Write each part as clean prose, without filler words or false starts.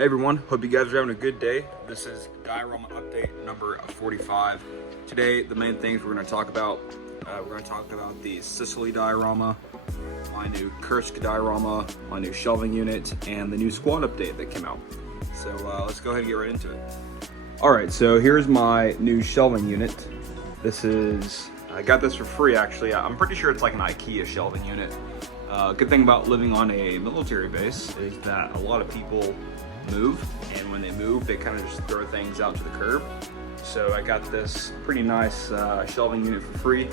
Hey everyone, hope you guys are having a good day. This is diorama update number 45. Today, the main things we're going to talk about, the Sicily diorama, my new Kursk diorama, my new shelving unit, and the new squad update that came out. So let's go ahead and get right into it. Alright, so here's my new shelving unit. I got this for free actually. I'm pretty sure it's like an IKEA shelving unit. Good thing about living on a military base is that a lot of people move, and when they move they kind of just throw things out to the curb. So I got this pretty nice shelving unit for free.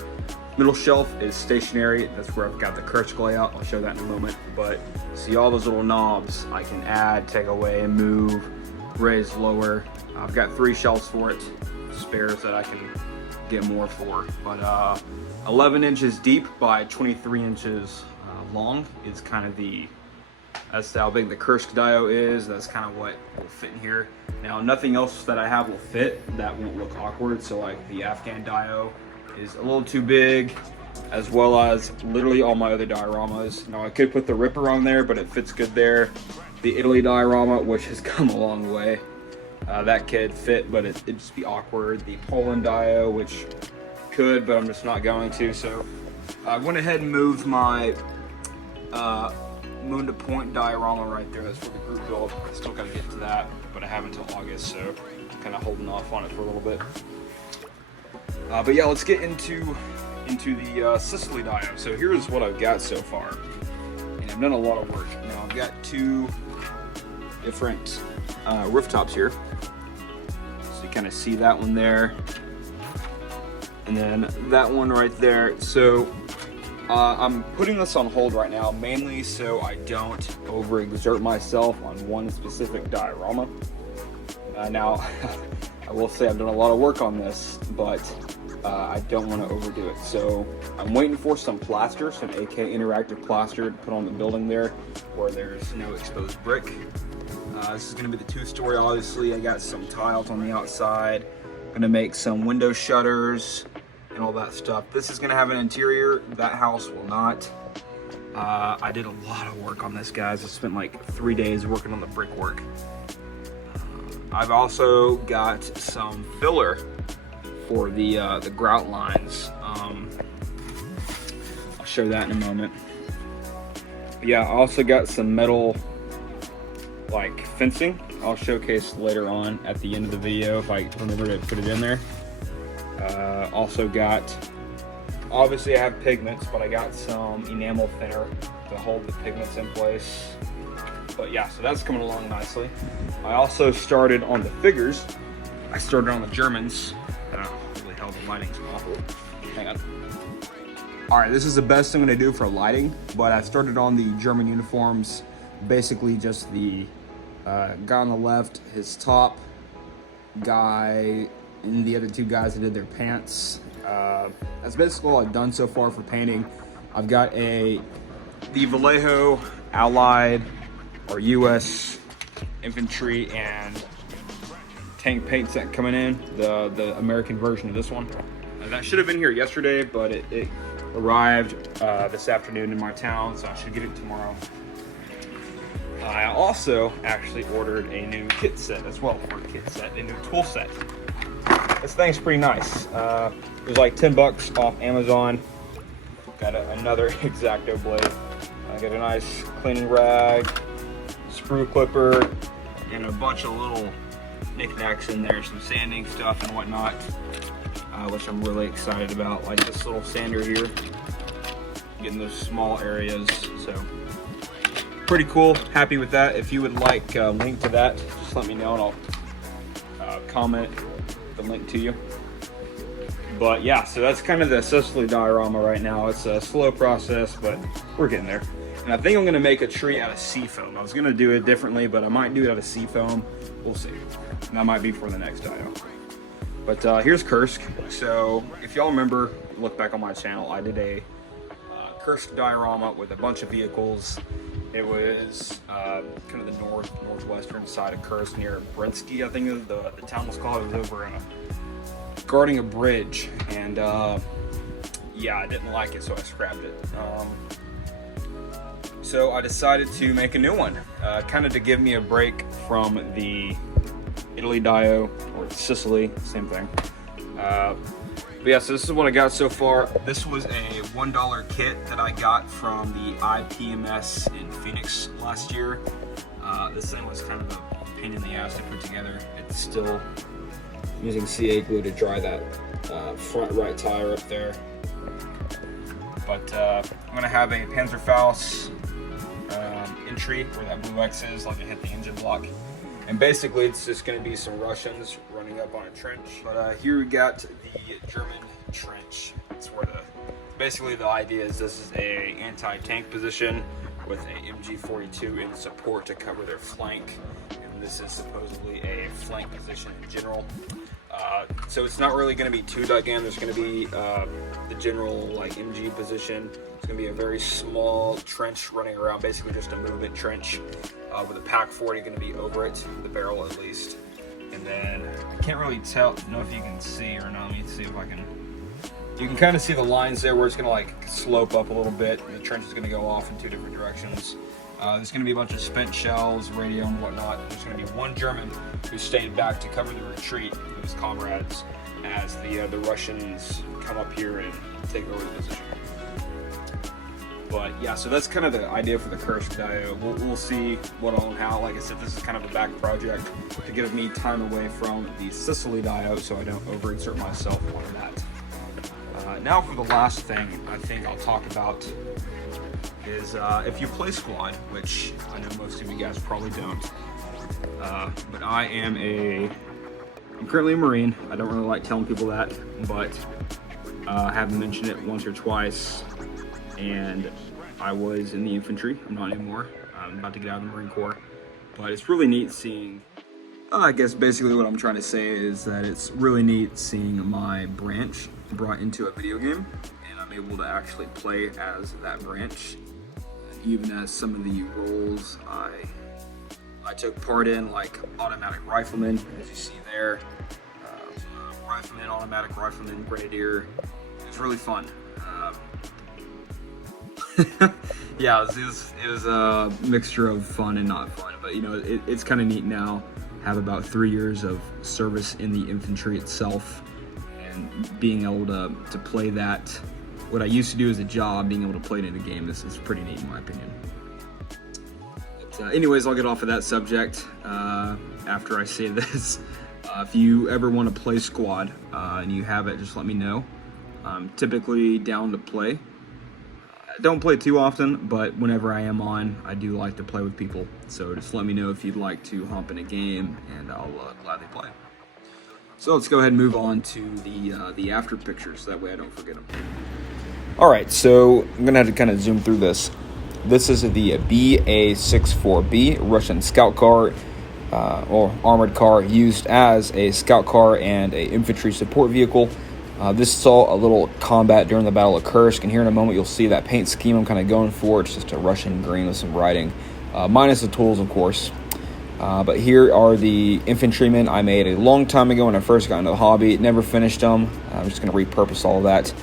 Middle shelf is stationary. That's where I've got the Kursk layout. I'll show that in a moment. But see all those little knobs I can add, take away, move, raise, lower. I've got 3 shelves for it, spares that I can get more for. But 11 inches deep by 23 inches long is kind of that's how big the Kursk dio is. That's kind of what will fit in here. Now, nothing else that I have will fit. That won't look awkward. So like the Afghan dio is a little too big, as well as literally all my other dioramas. Now I could put the Ripper on there, but it fits good there. The Italy diorama, which has come a long way, that could fit, but it'd just be awkward. The Poland dio, which could, but I'm just not going to. So I went ahead and moved my Moon to Point diorama right there. That's for the group build. I still gotta get to that, but I have until August, so I'm kind of holding off on it for a little bit. But yeah, let's get into the Sicily dio. So here's what I've got so far, and I've done a lot of work. Now I've got 2 different rooftops here, so you kind of see that one there, and then that one right there. So I'm putting this on hold right now, mainly so I don't overexert myself on one specific diorama. Now, I will say I've done a lot of work on this, but I don't want to overdo it. So I'm waiting for some plaster, some AK interactive plaster to put on the building there where there's no exposed brick. This is going to be the 2-story, obviously. I got some tiles on the outside. I'm going to make some window shutters and all that stuff. This is going to have an interior. That house will not. I did a lot of work on this, guys. I spent like 3 days working on the brickwork. I've also got some filler for the grout lines. I'll show that in a moment. But yeah, I also got some metal like fencing. I'll showcase later on at the end of the video if I remember to put it in there. Also got, obviously I have pigments, but I got some enamel thinner to hold the pigments in place. But yeah, so that's coming along nicely. I also started on the figures. I started on the Germans. Holy hell, the lighting's awful. Hang on. All right, this is the best I'm gonna do for lighting, but I started on the German uniforms. Basically just the guy on the left, his top, guy, and the other 2 guys that did their pants. That's basically all I've done so far for painting. I've got the Vallejo Allied or US infantry and tank paint set coming in, the American version of this one. That should have been here yesterday, but it arrived this afternoon in my town, so I should get it tomorrow. I also actually ordered a new kit set as well, a new tool set. This thing's pretty nice. It was like 10 bucks off Amazon. Got another X-Acto blade. I got a nice cleaning rag, sprue clipper, and a bunch of little knickknacks in there, some sanding stuff and whatnot, which I'm really excited about. Like this little sander here, getting those small areas. So pretty cool. Happy with that. If you would like a link to that, just let me know and I'll comment the link to you. But yeah, so that's kind of the Sicily diorama right now. It's a slow process, but we're getting there. And I think I'm gonna make a tree out of seafoam. I was gonna do it differently, but I might do it out of seafoam. We'll see. And that might be for the next dio. But here's Kursk. So if y'all remember, look back on my channel, I did a Kursk diorama with a bunch of vehicles. It was kind of the northwestern side of Kursk near Brinsky, I think the town was called. It was over guarding a bridge, and yeah, I didn't like it, so I scrapped it. So I decided to make a new one, kind of to give me a break from the Italy D.U or Sicily, same thing. But yeah, so this is what I got so far. This was a $1 kit that I got from the IPMS in Phoenix last year. This thing was kind of a pain in the ass to put together. It's still using CA glue to dry that front right tire up there. But I'm gonna have a Panzerfaust entry where that blue X is, like I hit the engine block. And basically it's just gonna be some Russians running up on a trench. But here we got the German trench. It's where basically the idea is this is a anti-tank position with a MG42 in support to cover their flank. And this is supposedly a flank position in general. So it's not really going to be too dug in. There's going to be the general like MG position. It's going to be a very small trench running around, basically just a movement trench with a Pack 40 going to be over it, the barrel at least. And then I can't really know if you can see or not. Let me see if I can. You can kind of see the lines there where it's going to like slope up a little bit. The trench is going to go off in two different directions. There's going to be a bunch of spent shells, radio and whatnot. There's going to be one German who stayed back to cover the retreat with his comrades as the Russians come up here and take over the position. But yeah, so that's kind of the idea for the Kursk D.U. We'll see what all and how. Like I said, this is kind of a back project to give me time away from the Sicily D.U. so I don't overinsert myself on that. Now for the last thing I think I'll talk about is if you play squad, which I know most of you guys probably don't, but I'm currently a Marine. I don't really like telling people that, but I have mentioned it once or twice, and I was in the infantry. I'm not anymore. I'm about to get out of the Marine Corps, but it's really neat seeing, I guess basically what I'm trying to say is that it's really neat seeing my branch brought into a video game, and I'm able to actually play as that branch, even as some of the roles I took part in, like automatic rifleman, as you see there, rifleman, automatic rifleman, grenadier. It was really fun. Yeah, it was a mixture of fun and not fun, but you know, it's kind of neat now. Have about 3 years of service in the infantry itself, and being able to play that, what I used to do as a job, being able to play it in a game, this is pretty neat in my opinion. But anyways, I'll get off of that subject after I say this. If you ever want to play squad and you have it, just let me know. I'm typically down to play. I don't play too often, but whenever I am on, I do like to play with people. So just let me know if you'd like to hop in a game, and I'll gladly play. So let's go ahead and move on to the after pictures, that way I don't forget them. All right, so I'm gonna have to kind of zoom through this. This is the BA-64B Russian scout car, or armored car, used as a scout car and a infantry support vehicle. This saw a little combat during the Battle of Kursk, and here in a moment you'll see that paint scheme I'm kind of going for. It's just a Russian green with some writing, minus the tools, of course. But here are the infantrymen I made a long time ago when I first got into the hobby. Never finished them. I'm just going to repurpose all of that.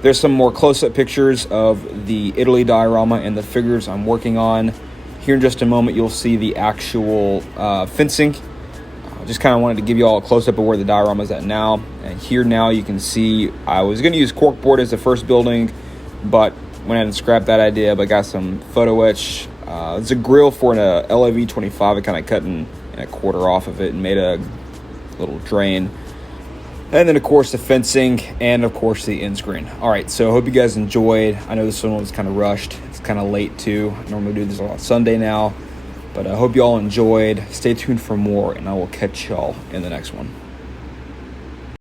There's some more close-up pictures of the Italy diorama and the figures I'm working on. Here in just a moment you'll see the actual fencing. Just kind of wanted to give you all a close-up of where the diorama is at now. And here now you can see I was going to use corkboard as the first building, but went ahead and scrapped that idea, but got some photo etch. It's a grill for an LAV-25. I kind of cut in a quarter off of it and made a little drain. And then, of course, the fencing and, of course, the end screen. All right, so I hope you guys enjoyed. I know this one was kind of rushed. It's kind of late, too. I normally do this on Sunday now. But I hope you all enjoyed. Stay tuned for more, and I will catch y'all in the next one.